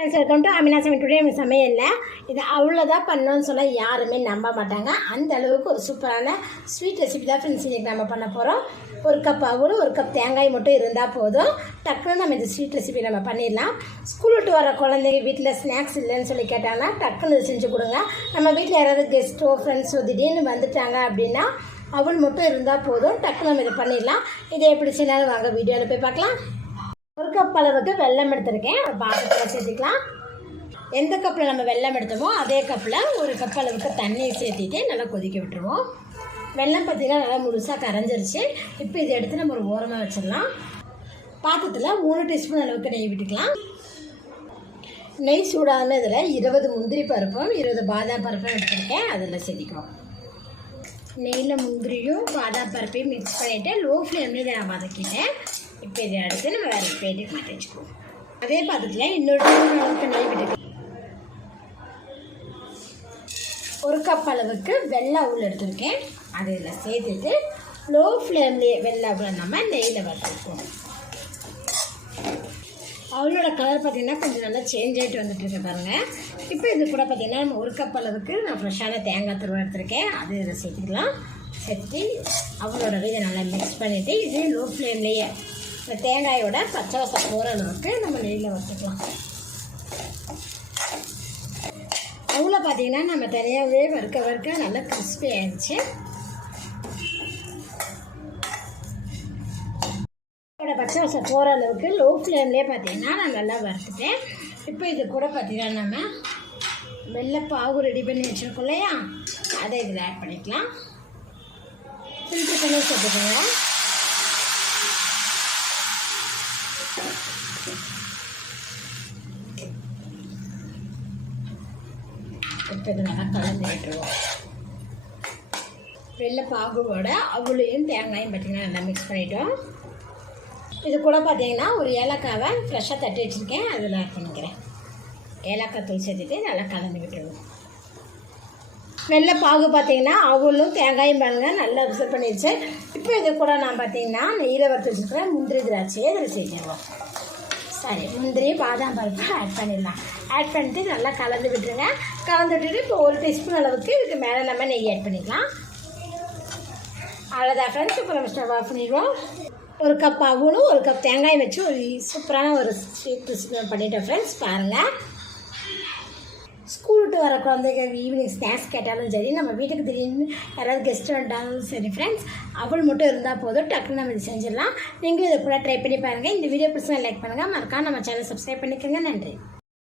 Welcome to Amina சமையல் today நம்ம சமையலில் இது அவ்வளோதான் பண்ணோன்னு சொன்னால் யாருமே நம்ப மாட்டாங்க. அந்த அளவுக்கு ஒரு சூப்பரான ஸ்வீட் ரெசிபி தான் ஃப்ரெண்ட்ஸ் இன்றைக்கி நம்ம பண்ண போகிறோம் ஒரு கப் அவல் ஒரு கப் தேங்காய் மட்டும் இருந்தால் போதும். டக்குன்னு நம்ம இந்த ஸ்வீட் ரெசிபி நம்ம பண்ணிடலாம். ஸ்கூல் விட்டு வர குழந்தைங்க வீட்டில் ஸ்நாக்ஸ் இல்லைன்னு சொல்லி கேட்டாங்கன்னா டக்குன்னு இது செஞ்சு கொடுங்க. நம்ம வீட்டில் யாராவது கெஸ்ட்டோ ஃப்ரெண்ட்ஸோ திடீர்னு வந்துட்டாங்க அப்படின்னா அவள் மட்டும் இருந்தால் போதும். டக்குன்னு நம்ம இதை பண்ணிடலாம். இதை எப்படி செய்யலாம்னு வாங்க வீடியோவில் போய் பார்க்கலாம். ஒரு கப் அளவுக்கு வெல்லம் எடுத்திருக்கேன். ஒரு பாத்திரத்தில் சேர்த்துக்கலாம். எந்த கப்பில் நம்ம வெல்லம் எடுத்தோமோ அதே கப்பில் ஒரு கப் அளவுக்கு தண்ணியை சேர்த்திட்டு நல்லா கொதிக்க விட்டுருவோம். வெல்லம் பார்த்திங்கன்னா நல்லா முழுசாக கரைஞ்சிருச்சு. இப்போ இதை எடுத்து நம்ம ஒரு ஓரமாக வச்சிடலாம். பாத்திரத்தில் மூணு டீஸ்பூன் அளவுக்கு நெய் விட்டுக்கலாம். நெய் சூடான இதில் இருபது முந்திரி பருப்பும் இருபது பாதாம் பருப்பும் எடுத்துருக்கேன். அதில் சேர்த்திக்குவோம். நெய்யில் முந்திரியும் பாதாம் பருப்பையும் மிக்ஸ் பண்ணிவிட்டு லோ ஃப்ளேம்லேயே நான் வதக்கிட்டேன். இப்போ இதை அடுத்து நம்ம வேறு பிளேட்டுக்கு மாற்றி வச்சுக்குவோம் அதே பாத்திரத்தில் இன்னொரு டூ விட்டுக்கலாம் ஒரு கப் அளவுக்கு வெள்ளை உள்ள எடுத்திருக்கேன் அதை இதில் சேர்த்துட்டு லோ ஃப்ளேம்லேயே வெள்ளை உள்ள நம்ம நெய்யில் வறுத்துக்குவோம் அவளோட கலர் பார்த்தீங்கன்னா கொஞ்சம் நல்லா சேஞ்ச் ஆகிட்டு வந்துட்டு பாருங்கள் இப்போ இது கூட பார்த்தீங்கன்னா நம்ம ஒரு கப் அளவுக்கு நான் ஃப்ரெஷ்ஷான தேங்காய் துருவ எடுத்திருக்கேன் அது இதில் சேர்த்துக்கலாம் சேர்த்து அவளோட இதை நல்லா மிக்ஸ் பண்ணிவிட்டு இது லோ ஃப்ளேம்லேயே இந்த தேங்காயோட பச்சை வசம் போகிற அளவுக்கு நம்ம நெய்யில் வச்சுக்கலாம். அவ்வளோ பார்த்தீங்கன்னா நம்ம தனியாகவே வறுக்க வறுக்க நல்லா கிறிஸ்பி ஆயிடுச்சு. பச்சை வசம் போகிற அளவுக்கு லோ ஃப்ளேம்லேயே பார்த்தீங்கன்னா நான் நல்லா வறுத்துட்டேன். இப்போ இது கூட பார்த்தீங்கன்னா நம்ம வெள்ளைப்பாவு ரெடி பண்ணி வச்சுருக்கோம் இல்லையா? அதை இதில் ஆட் பண்ணிக்கலாம். ஃபில்ட்ரு பண்ணி சேர்த்துக்கோங்க இப்போ நல்லா கலந்து விட்டுருவோம். வெள்ளை பாகுவோட அவளையும் தேங்காயும் பார்த்தீங்கன்னா நல்லா மிக்ஸ் பண்ணிட்டோம். இது கூட பார்த்தீங்கன்னா ஒரு ஏலக்காவை ஃப்ரெஷ்ஷாக தட்டி வச்சுருக்கேன். அதில் ஆட் பண்ணிக்கிறேன். ஏலக்காய் தூள் சேர்த்துட்டு நல்லா கலந்து விட்டுருவோம். வெள்ளை பாகு பார்த்தீங்கன்னா அவளும் தேங்காயும் பாருங்க நல்லா அப்சர்வ் பண்ணிடுச்சு. இப்போ இது கூட நான் பார்த்தீங்கன்னா நெய்யில் வறுத்து வச்சுருக்கிறேன் முந்திரி திராட்சையை இதில் சேர்த்துருவோம். சரி முந்திரி பாதாம் பருப்பு ஆட் பண்ணிடலாம். ஆட் பண்ணிட்டு நல்லா கலந்து விட்டுருங்க. கலந்து விட்டுட்டு இப்போ ஒரு டீஸ்பூன் அளவுக்கு இதுக்கு மேலே நம்ம நெய் ஆட் பண்ணிக்கலாம். அவ்வளோதான் ஃப்ரெண்ட்ஸ் இப்போ நம்ம ஸ்டவ் ஆஃப் பண்ணிடுவோம். ஒரு கப் அவலும் ஒரு கப் தேங்காய் வச்சு ஒரு சூப்பரான ஒரு ஸ்வீட் பண்ணிட்டேன் ஃப்ரெண்ட்ஸ் பாருங்கள் ஸ்கூல் விட்டு வர குழந்தைங்க ஈவினிங் ஸ்நாக்ஸ் கேட்டாலும் சரி நம்ம வீட்டுக்கு திடீர்னு யாராவது கெஸ்ட் வந்தாலும் சரி ஃப்ரெண்ட்ஸ் அவள் மட்டும் இருந்தால் போதும். டக்குன்னு நம்ம இது செஞ்சிடலாம். நீங்களும் இதை கூட ட்ரை பண்ணி பாருங்கள் இந்த வீடியோ பிடிச்சா லைக் பண்ணுங்கள் மறக்காம நம்ம சேனல் சப்ஸ்கிரைப் பண்ணிக்கோங்க. நன்றி.